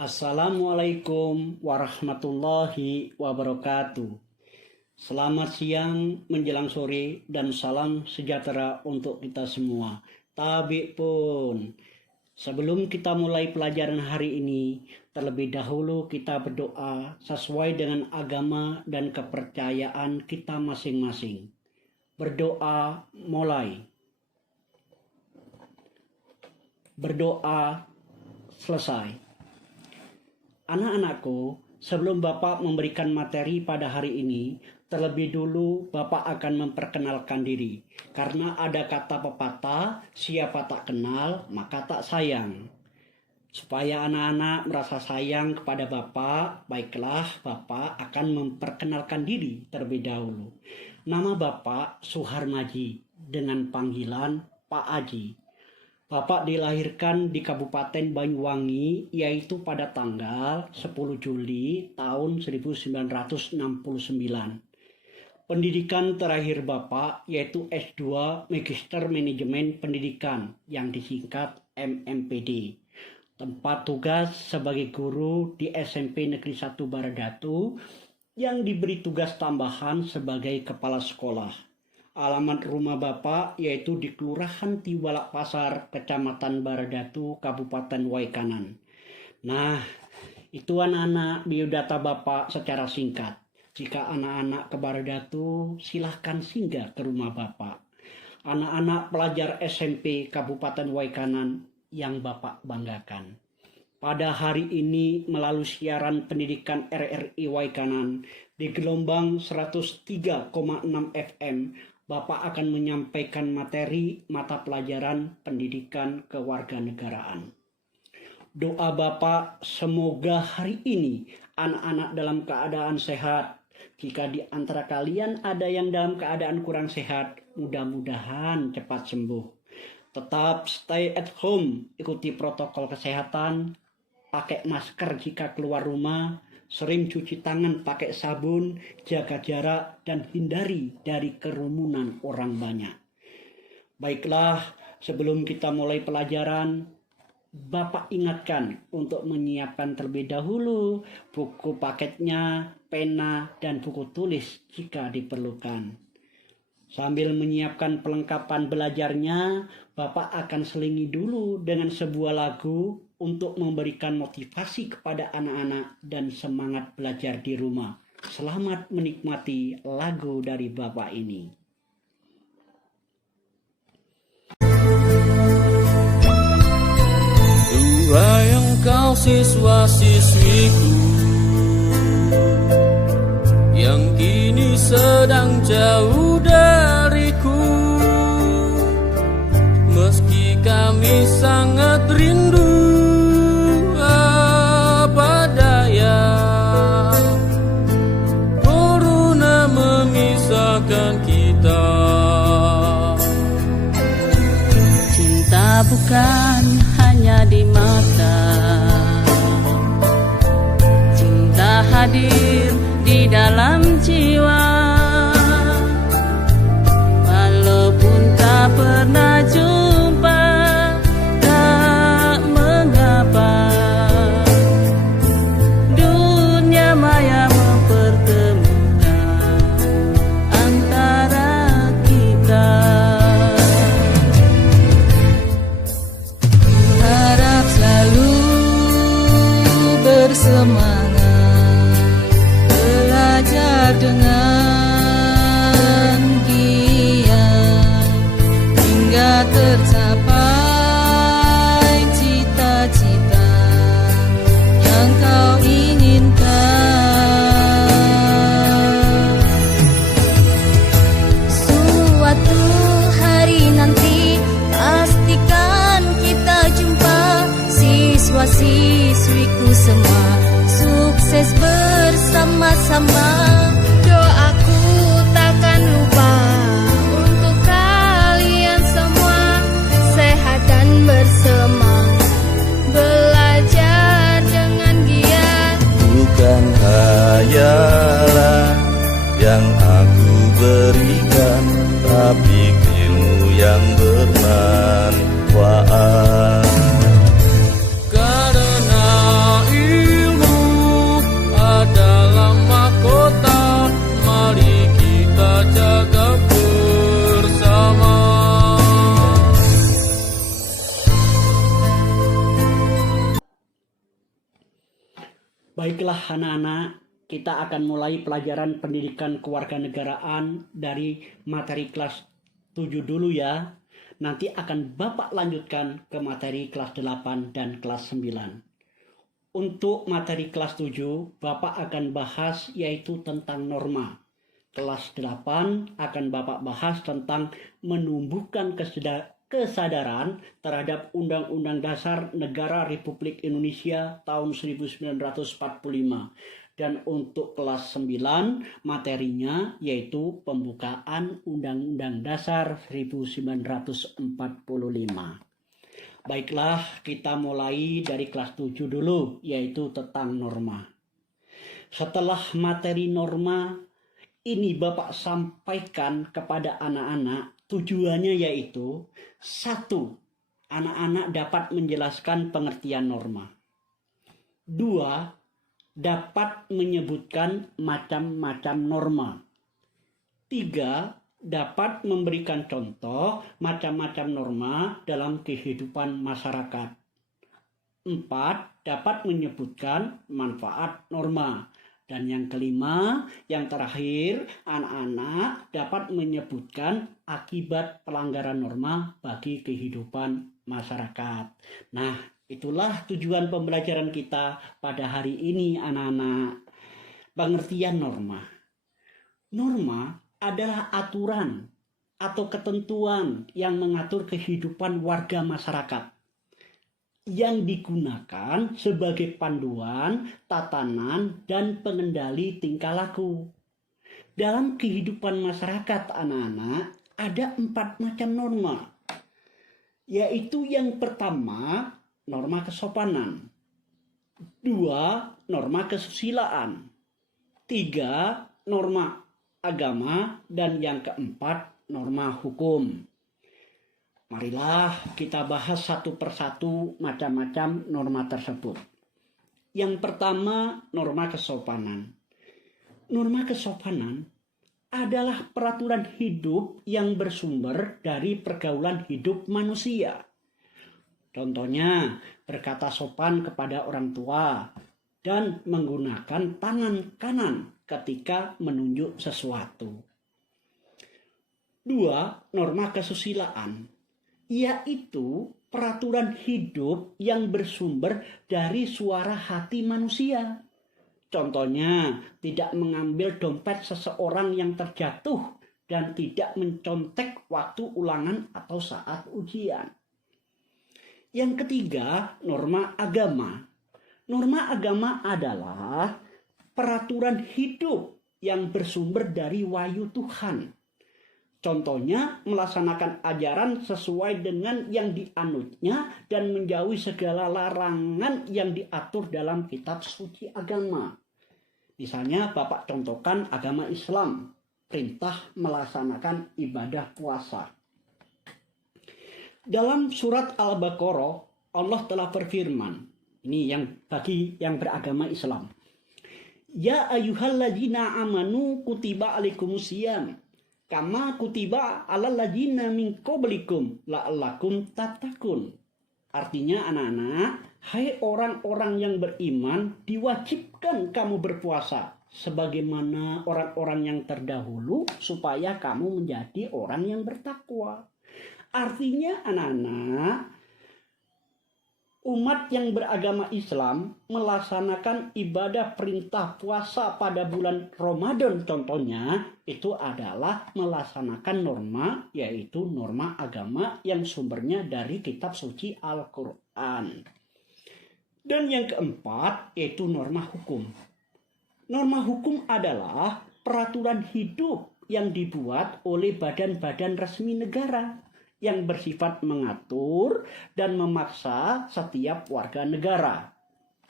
Assalamualaikum warahmatullahi wabarakatuh. Selamat siang menjelang sore dan salam sejahtera untuk kita semua. Tabi pun. Sebelum kita mulai pelajaran hari ini, terlebih dahulu kita berdoa sesuai dengan agama dan kepercayaan kita masing-masing. Berdoa mulai. Berdoa selesai. Anak-anakku, sebelum Bapak memberikan materi pada hari ini, terlebih dulu Bapak akan memperkenalkan diri. Karena ada kata pepatah, siapa tak kenal maka tak sayang. Supaya anak-anak merasa sayang kepada Bapak, baiklah Bapak akan memperkenalkan diri terlebih dahulu. Nama Bapak Suharmaji dengan panggilan Pak Aji. Bapak dilahirkan di Kabupaten Banyuwangi yaitu pada tanggal 10 Juli tahun 1969. Pendidikan terakhir Bapak yaitu S2 Magister Manajemen Pendidikan yang disingkat MMPD. Tempat tugas sebagai guru di SMP Negeri 1 Baradatu yang diberi tugas tambahan sebagai kepala sekolah. Alamat rumah Bapak yaitu di Kelurahan Tiwalak Pasar, Kecamatan Baradatu, Kabupaten Waikanan. Nah, itu anak-anak biodata Bapak secara singkat. Jika anak-anak ke Baradatu, silahkan singgah ke rumah Bapak. Anak-anak pelajar SMP Kabupaten Waikanan yang Bapak banggakan. Pada hari ini melalui siaran pendidikan RRI Waikanan di gelombang 103,6 FM, Bapak akan menyampaikan materi mata pelajaran pendidikan kewarganegaraan. Doa Bapak semoga hari ini anak-anak dalam keadaan sehat. Jika di antara kalian ada yang dalam keadaan kurang sehat, mudah-mudahan cepat sembuh. Tetap stay at home, ikuti protokol kesehatan, pakai masker jika keluar rumah, sering cuci tangan pakai sabun, jaga jarak, dan hindari dari kerumunan orang banyak. Baiklah, sebelum kita mulai pelajaran, Bapak ingatkan untuk menyiapkan terlebih dahulu buku paketnya, pena, dan buku tulis jika diperlukan. Sambil menyiapkan perlengkapan belajarnya, Bapak akan selingi dulu dengan sebuah lagu untuk memberikan motivasi kepada anak-anak dan semangat belajar di rumah. Selamat menikmati lagu dari Bapak ini. Duhai engkau siswa-siswiku yang kini sedang jauh dariku, meski kami sangat rindu, apa daya corona memisahkan kita. Cinta bukan hanya di mata, cinta hadir di dalam jiwa. Walaupun tak pernah jumpa, tak mengapa. Dunia maya mempertemukan antara kita. Harap selalu bersemangat, belajar dengan giat hingga tercapai cita-cita yang kau inginkan. Suatu hari nanti pastikan kita jumpa, siswa-siswiku semua sukses bersama-sama. Doaku takkan lupa untuk kalian semua, sehat dan bersemangat, belajar dengan giat. Bukan hayalan yang aku berikan, tapi ilmu yang bermanfaat. Karena Baiklah anak-anak, kita akan mulai pelajaran pendidikan kewarganegaraan dari materi kelas 7 dulu ya. Nanti akan Bapak lanjutkan ke materi kelas 8 dan kelas 9. Untuk materi kelas 7, Bapak akan bahas yaitu tentang norma. Kelas 8 akan Bapak bahas tentang menumbuhkan kesadaran terhadap Undang-Undang Dasar Negara Republik Indonesia tahun 1945. Dan untuk kelas 9 materinya yaitu pembukaan Undang-Undang Dasar 1945. Baiklah, kita mulai dari kelas 7 dulu, yaitu tentang norma. Setelah materi norma, ini Bapak sampaikan kepada anak-anak, tujuannya yaitu 1. Anak-anak dapat menjelaskan pengertian norma. 2. Dapat menyebutkan macam-macam norma. 3. Dapat memberikan contoh macam-macam norma dalam kehidupan masyarakat. 4. Dapat menyebutkan manfaat norma. Dan yang kelima, yang terakhir, anak-anak dapat menyebutkan akibat pelanggaran norma bagi kehidupan masyarakat. Nah, itulah tujuan pembelajaran kita pada hari ini, anak-anak. Pengertian norma. Norma adalah aturan atau ketentuan yang mengatur kehidupan warga masyarakat yang digunakan sebagai panduan, tatanan, dan pengendali tingkah laku. Dalam kehidupan masyarakat, anak-anak, ada 4 macam norma. Yaitu yang pertama, norma kesopanan. 2. Norma kesusilaan. 3. Norma agama. Dan yang keempat, norma hukum. Marilah kita bahas satu persatu macam-macam norma tersebut. Yang pertama, norma kesopanan. Norma kesopanan adalah peraturan hidup yang bersumber dari pergaulan hidup manusia. Contohnya, berkata sopan kepada orang tua dan menggunakan tangan kanan ketika menunjuk sesuatu. 2. Norma kesusilaan, yaitu peraturan hidup yang bersumber dari suara hati manusia. Contohnya, tidak mengambil dompet seseorang yang terjatuh dan tidak mencontek waktu ulangan atau saat ujian. Yang ketiga, norma agama. Norma agama adalah peraturan hidup yang bersumber dari wahyu Tuhan. Contohnya, melaksanakan ajaran sesuai dengan yang dianutnya dan menjauhi segala larangan yang diatur dalam kitab suci agama. Misalnya, Bapak contohkan agama Islam, perintah melaksanakan ibadah puasa. Dalam surat Al-Baqarah, Allah telah berfirman, ini yang bagi yang beragama Islam. Ya ayyuhalladzina amanu kutiba alaikumusiyam kama kutiba alal ladzina min qablikum la'allakum tattaqun. Artinya anak-anak, hai orang-orang yang beriman, diwajibkan kamu berpuasa sebagaimana orang-orang yang terdahulu supaya kamu menjadi orang yang bertakwa. Artinya anak-anak, umat yang beragama Islam melaksanakan ibadah perintah puasa pada bulan Ramadan contohnya itu adalah melaksanakan norma, yaitu norma agama yang sumbernya dari kitab suci Al-Quran. Dan yang keempat yaitu norma hukum. Norma hukum adalah peraturan hidup yang dibuat oleh badan-badan resmi negara yang bersifat mengatur dan memaksa setiap warga negara.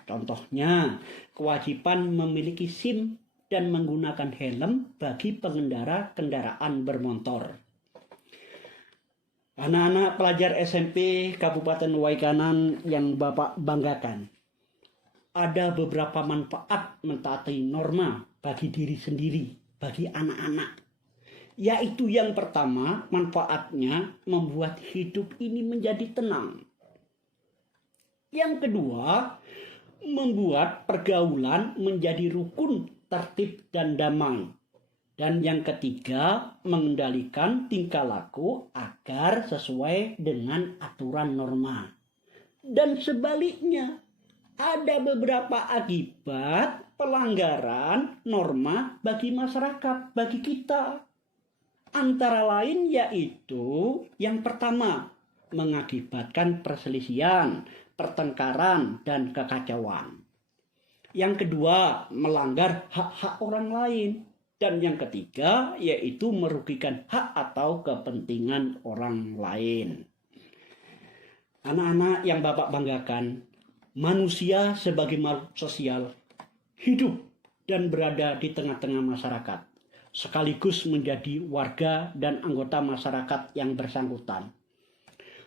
Contohnya, kewajiban memiliki SIM dan menggunakan helm bagi pengendara kendaraan bermotor. Anak-anak pelajar SMP Kabupaten Waikanan yang Bapak banggakan, ada beberapa manfaat mentaati norma bagi diri sendiri, bagi anak-anak. Yaitu yang pertama, manfaatnya membuat hidup ini menjadi tenang. Yang kedua, membuat pergaulan menjadi rukun, tertib, dan damai. Dan yang ketiga, mengendalikan tingkah laku agar sesuai dengan aturan norma. Dan sebaliknya, ada beberapa akibat pelanggaran norma bagi masyarakat, bagi kita. Antara lain yaitu yang pertama, mengakibatkan perselisihan, pertengkaran, dan kekacauan. Yang kedua, melanggar hak-hak orang lain. Dan yang ketiga, yaitu merugikan hak atau kepentingan orang lain. Anak-anak yang Bapak banggakan, manusia sebagai makhluk sosial hidup dan berada di tengah-tengah masyarakat, sekaligus menjadi warga dan anggota masyarakat yang bersangkutan.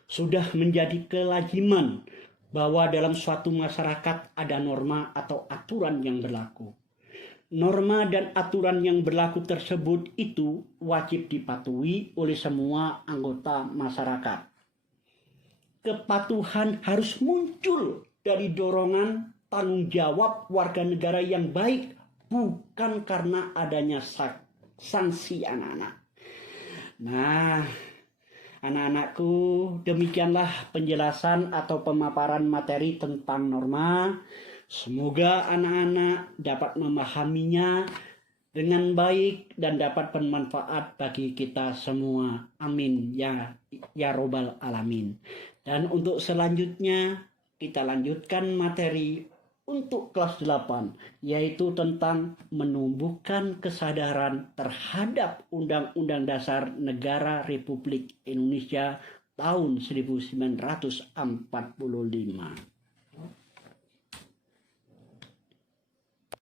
Sudah menjadi kelaziman bahwa dalam suatu masyarakat ada norma atau aturan yang berlaku. Norma dan aturan yang berlaku tersebut itu wajib dipatuhi oleh semua anggota masyarakat. Kepatuhan harus muncul dari dorongan tanggung jawab warga negara yang baik, bukan karena adanya sanksi anak-anak. Nah, anak-anakku, demikianlah penjelasan atau pemaparan materi tentang norma. Semoga anak-anak dapat memahaminya dengan baik dan dapat bermanfaat bagi kita semua. Amin ya robbal alamin. Dan untuk selanjutnya kita lanjutkan materi untuk kelas 8, yaitu tentang menumbuhkan kesadaran terhadap Undang-Undang Dasar Negara Republik Indonesia tahun 1945.